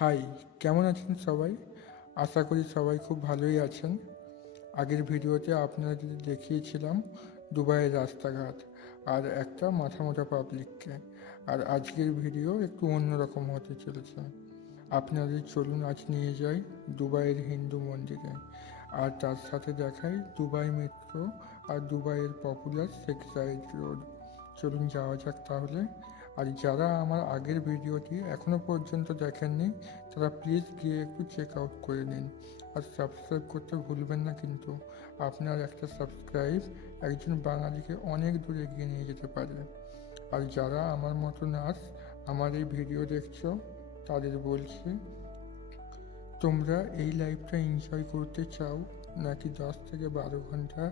High, কেমন আছেন সবাই? আশা করি সবাই খুব ভালোই আছেন। আগের ভিডিওতে আপনাদের দেখিয়েছিলাম দুবাইয়ের রাস্তাঘাট আর একটা মাথামোটা পাবলিককে। আর আজকের ভিডিও একটু অন্যরকম হতে চলেছে। আপনাদের চলুন আজ নিয়ে যাই দুবাইয়ের হিন্দু মন্দিরে, আর তার সাথে দেখাই দুবাই মেট্রো আর দুবাইয়ের পপুলার শেখ জায়েদ রোড। চলুন যাওয়া যাক তাহলে। আর যারা আমার আগের ভিডিওটি এখনও পর্যন্ত দেখেননি তারা প্লিজ গিয়ে একটু চেক আউট করে নিন, আর সাবস্ক্রাইব করতে ভুলবেন না কিন্তু। আপনার একটা সাবস্ক্রাইব একজন বাঙালিকে অনেক দূর এগিয়ে নিয়ে যেতে পারে। আর যারা আমার মতো নার্স আমার এই ভিডিও দেখছো তাদের বলছি, তোমরা এই লাইফটা এনজয় করতে চাও নাকি 10 থেকে 12 ঘন্টা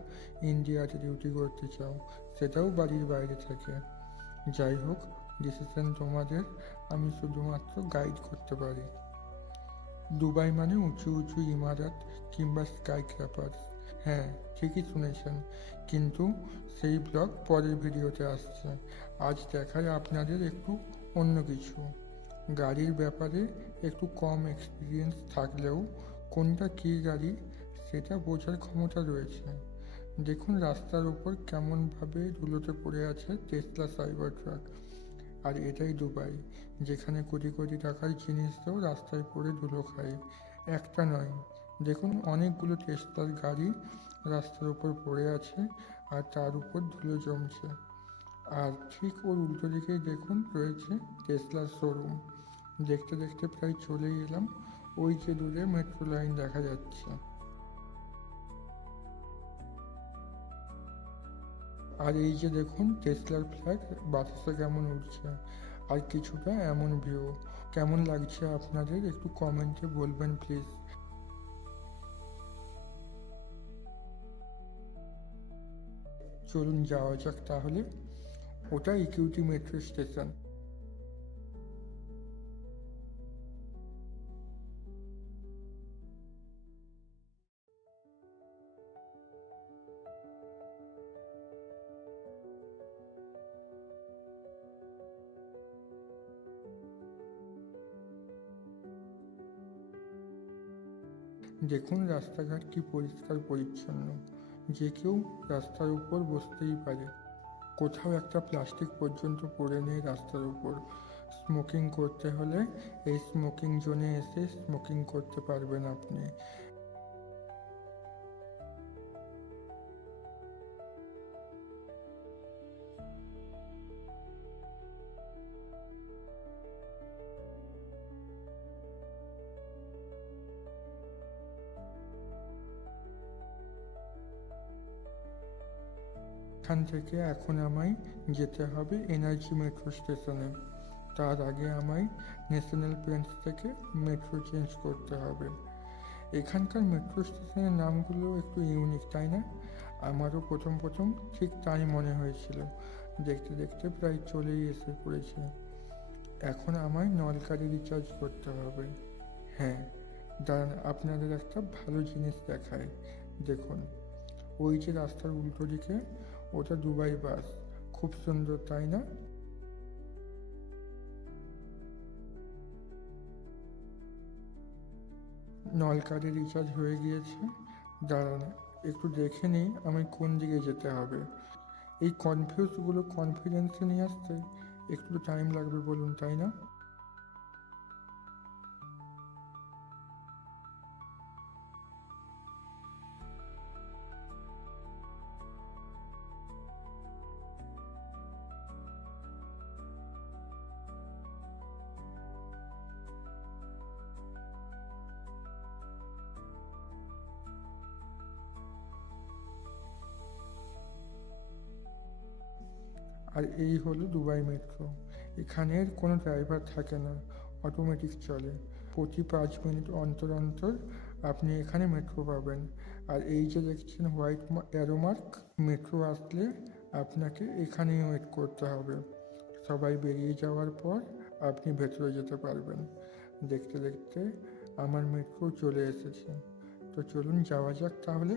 ইন্ডিয়াতে ডিউটি করতে চাও, সেটাও বাড়ির বাইরে থেকে? যাই হোক, ডিসিশন তোমাদের, আমি শুধুমাত্র গাইড করতে পারি। দুবাই মানে উঁচু উঁচু ইমারত কিংবা স্কাই ক্র্যাপার। হ্যাঁ, ঠিকই শুনেছেন, কিন্তু সেই ব্লগ পরের ভিডিওতে আসছে। আজ দেখায় আপনাদের একটু অন্য কিছু। গাড়ির ব্যাপারে একটু কম এক্সপিরিয়েন্স থাকলেও কোনটা কী গাড়ি সেটা বোঝার ক্ষমতা রয়েছে। দেখুন রাস্তার উপর কেমনভাবে ধুলোতে পড়ে আছে টেসলা সাইবার ট্রাক। আর এটাই দুবাই, যেখানে কোটি কোটি টাকার জিনিসটাও রাস্তায় পড়ে ধুলো খায়। একটা নয়, দেখুন অনেকগুলো টেসলার গাড়ি রাস্তার উপর পড়ে আছে আর তার উপর ধুলো জমছে। আর ঠিক ওর উল্টো দিকেই দেখুন রয়েছে টেসলার শোরুম। দেখতে দেখতে প্রায় চলেই এলাম। ওই যে দূরে মেট্রো লাইন দেখা যাচ্ছে। আর এই যে দেখুন টেসলার ফ্ল্যাগ বাতাসে কেমন উঠছে, আর কিছুটা এমন ভিউ। কেমন লাগছে আপনাদের একটু কমেন্টে বলবেন প্লিজ। চলুন যাওয়া যাক তাহলে। ওটা ইকিউটি মেট্রো স্টেশন। দেখুন রাস্তাঘাট কি পরিষ্কার পরিচ্ছন্ন, যে কেউ রাস্তার উপর বসতেই পারে। কোথাও একটা প্লাস্টিক পর্যন্ত পড়ে নেই রাস্তার উপর। স্মোকিং করতে হলে এই স্মোকিং জোনে এসে স্মোকিং করতে পারবেন আপনি। এখান থেকে এখন আমায় যেতে হবে এনার্জি মেট্রো স্টেশনে। তার আগে আমায় ন্যাশনাল পেন্টস থেকে মেট্রো চেঞ্জ করতে হবে। এখানকার মেট্রো স্টেশনের নামগুলো একটু ইউনিক, তাই না? আমারও প্রথম প্রথম ঠিক তাই মনে হয়েছিল। দেখতে দেখতে প্রায় চলেই এসে পড়েছে। এখন আমায় নলকারি রিচার্জ করতে হবে। হ্যাঁ, দাঁড়ান আপনাদের একটা ভালো জিনিস দেখায়। দেখুন ওই যে রাস্তার উল্টো দিকে, ওটা দুবাই বাস। খুব সুন্দর, তাই না? নলকারি রিচার্জ হয়ে গিয়েছে। দাঁড়ান একটু দেখে নিই আমি কোন দিকে যেতে হবে। এই কনফিউজগুলো কনফিডেন্সে নিয়ে আসতে একটু টাইম লাগবে বলুন, তাই না? আর এই হলো দুবাই মেট্রো। এখানের কোনো ড্রাইভার থাকে না, অটোমেটিক চলে। প্রতি 5 মিনিট অন্তর অন্তর আপনি এখানে মেট্রো পাবেন। আর এই যে দেখছেন হোয়াইট অ্যারো মার্ক, মেট্রো আসলে আপনাকে এখানেই ওয়েট করতে হবে। সবাই বেরিয়ে যাওয়ার পর আপনি ভেতরে যেতে পারবেন। দেখতে দেখতে আমার মেট্রো চলে এসেছে। তো চলুন যাওয়া যাক তাহলে।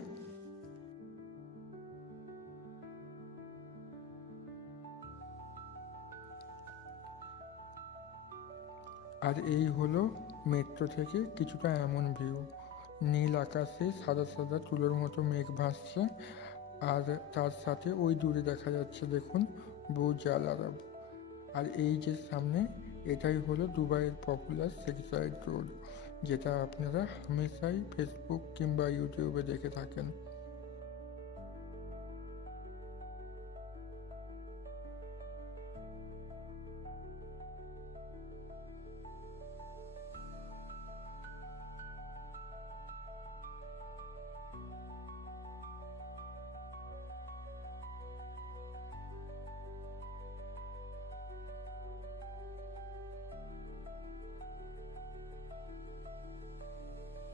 আর এই হলো মেট্রো থেকে কিছুটা এমন ভিউ। নীল আকাশে সাদা সাদা তুলোর মতো মেঘ ভাসছে, আর তার সাথে ওই দূরে দেখা যাচ্ছে দেখুন বুর্জ আল আরব। আর এই যে সামনে, এটাই হলো দুবাইয়ের পপুলার সেক্সাইড রোড, যেটা আপনারা হামেশাই ফেসবুক কিংবা ইউটিউবে দেখে থাকেন।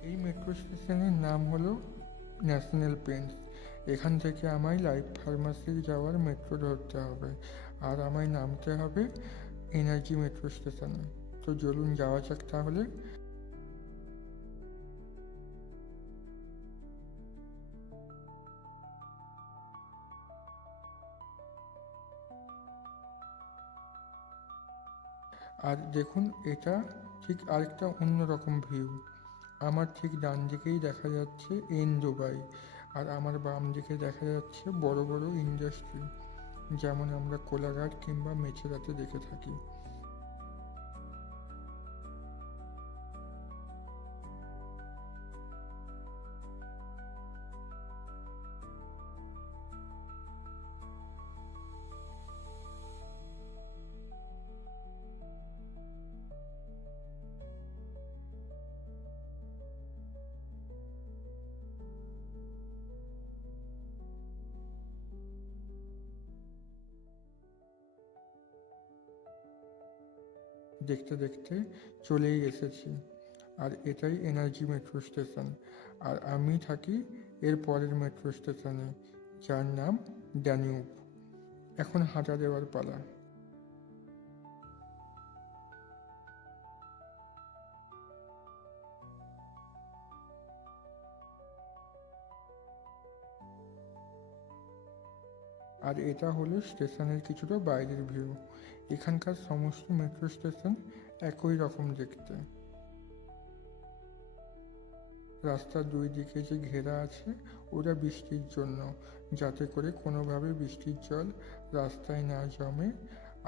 এই মেট্রো স্টেশনের নাম হলো ন্যাশনাল পেন্স। এখান থেকে আমায় লাইফ ফার্মাসি যাওয়ার মেট্রো ধরতে হবে, আর আমায় নামতে হবে এনার্জি মেট্রো স্টেশনে। তো চলুন যাওয়া যাক তাহলে। আর দেখুন, এটা ঠিক আরেকটা অন্যরকম ভিউ। আমার ঠিক ডান দিকেই দেখা যাচ্ছে এন দুবাই, আর আমার বাম দিকে দেখা যাচ্ছে বড় বড় ইন্ডাস্ট্রি, যেমন আমরা কোলাঘাট কিংবা মেচেরাতে দেখে থাকি। দেখতে দেখতে চলেই এসেছি, আর এটাই এনার্জি মেট্রো স্টেশন। আর আমি থাকি এর পরের মেট্রো স্টেশনে, যার নাম ড্যানিউব। এখন হাঁটা দেওয়ার পালা। আর এটা হলো স্টেশনের কিছুটা বাইরের ভিউ। এখানকার সমস্ত মেট্রো স্টেশন একই রকম দেখতে। রাস্তার দুই দিকে যে ঘেরা আছে, ওটা বৃষ্টির জন্য, যাতে করে কোনোভাবে বৃষ্টির জল রাস্তায় না জমে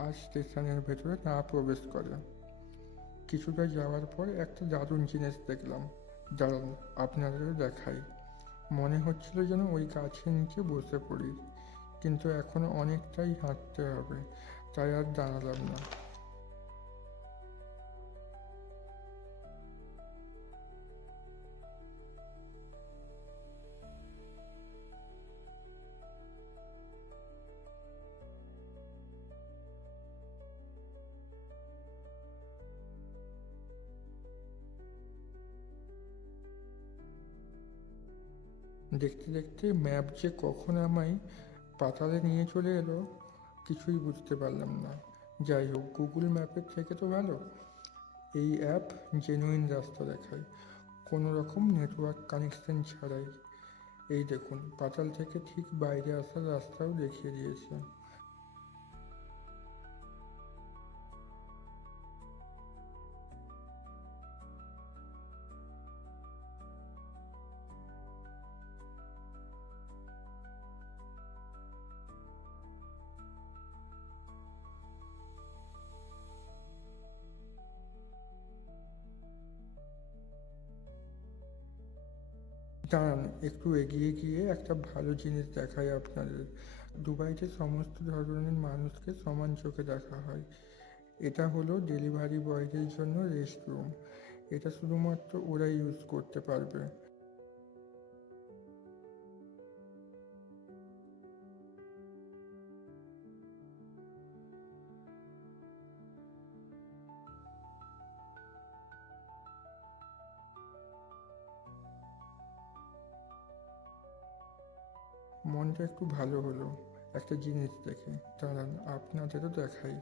আর স্টেশনের ভেতরে না প্রবেশ করে। কিছুটা যাওয়ার পর একটা দারুণ জিনিস দেখলাম, দাঁড়ান আপনাদেরও দেখাই। মনে হচ্ছিল যেন ওই গাছের নিচে বসে পড়ি, কিন্তু এখনো অনেকটাই হাঁটতে হবে, তাই আর দাঁড়ালাম না। দেখতে দেখতে ম্যাপ যে কখন আমায় পাতালে নিয়ে চলে এলো কিছুই বুঝতে পারলাম না। যাই হোক, গুগল ম্যাপের থেকে তো ভালো এই অ্যাপ জেনুইন রাস্তা দেখায়, কোনো রকম নেটওয়ার্ক কানেকশন ছাড়াই। এই দেখুন, পাতাল থেকে ঠিক বাইরে আসার রাস্তাও দেখিয়ে দিয়েছে। দাঁড়ান, একটু এগিয়ে গিয়ে একটা ভালো জিনিস দেখাই আপনাদের। দুবাইতে সমস্ত ধরনের মানুষকে সমান চোখে দেখা হয়। এটা হলো ডেলিভারি বয়দের জন্য রেস্টরুম। এটা শুধুমাত্র ওরাই ইউজ করতে পারবে। মনটা একটু ভালো হলো একটা জিনিস দেখে। দাঁড়ান আপনাদেরও দেখাই।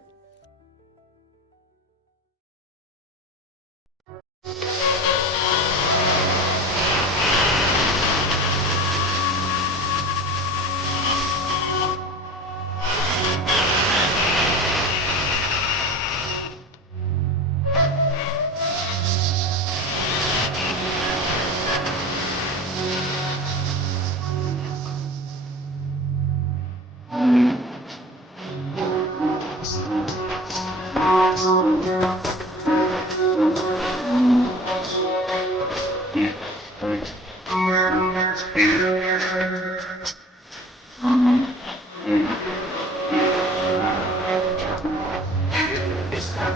মন্দির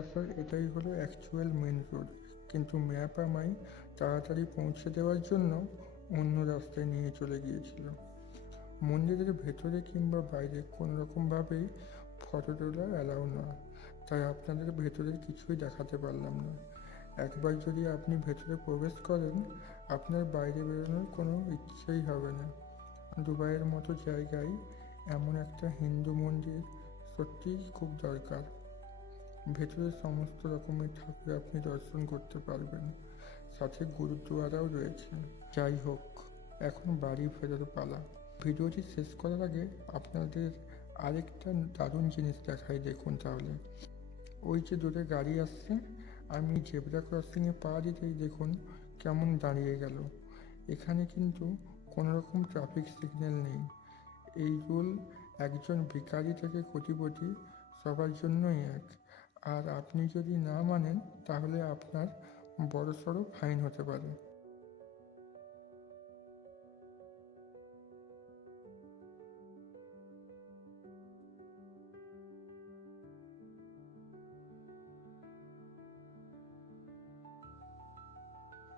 আসার এটাই হলো অ্যাকচুয়াল মেন রোড, কিন্তু ম্যাপ আমায় তাড়াতাড়ি পৌঁছে দেওয়ার জন্য অন্য রাস্তায় নিয়ে চলে গিয়েছিল। মন্দিরের ভেতরে কিংবা বাইরে কোনো রকমভাবেই ফটো তোলা অ্যালাউ না, তাই আপনাদের ভেতরের কিছুই দেখাতে পারলাম না। একবার যদি আপনি ভেতরে প্রবেশ করেন, আপনার বাইরে বেরোনোর কোনো ইচ্ছেই হবে না। দুবাইয়ের মতো জায়গায় এমন একটা হিন্দু মন্দির সত্যিই খুব দরকার। ভেতরে সমস্ত রকমের ঠাকুর আপনি দর্শন করতে পারবেন, সাথে গুরুদুয়ারাও রয়েছে। যাই হোক, এখন বাড়ি ফেরার পালা। ভিডিওটি শেষ করার আগে আপনাদের আরেকটা দারুণ জিনিস দেখাই, দেখুন তাহলে। ওই যে দূরে গাড়ি আসছে, আমি জেব্রা ক্রসিংয়ে পা দিতেই দেখুন কেমন দাঁড়িয়ে গেল। এখানে কিন্তু কোনো রকম ট্রাফিক সিগন্যাল নেই। এই রুল একজন ভিখারি থেকে কোটিপতি সবার জন্যই এক, আর আপনি যদি না মানেন তাহলে আপনার বড়সড় ফাইন হতে পারে।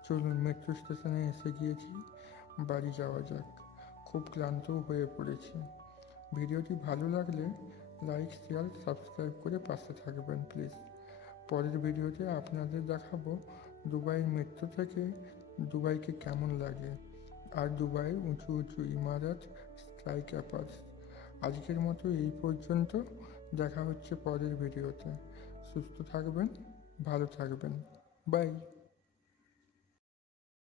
চলুন, মেট্রো স্টেশনে এসে গিয়েছি, বাড়ি যাওয়া যাক। খুব ক্লান্তও হয়ে পড়েছি। ভিডিওটি ভালো লাগলে লাইক, শেয়ার, সাবস্ক্রাইব করে পাশে থাকবেন প্লিজ। পরের ভিডিওতে আপনাদের দেখাবো দুবাইয়ের মেট্রো থেকে দুবাইকে কেমন লাগে, আর দুবাইয়ের উঁচু উঁচু ইমারত, স্কাই ক্যাপার্স। আজকের মতো এই পর্যন্ত, দেখা হচ্ছে পরের ভিডিওতে। সুস্থ থাকবেন, ভালো থাকবেন, বাই।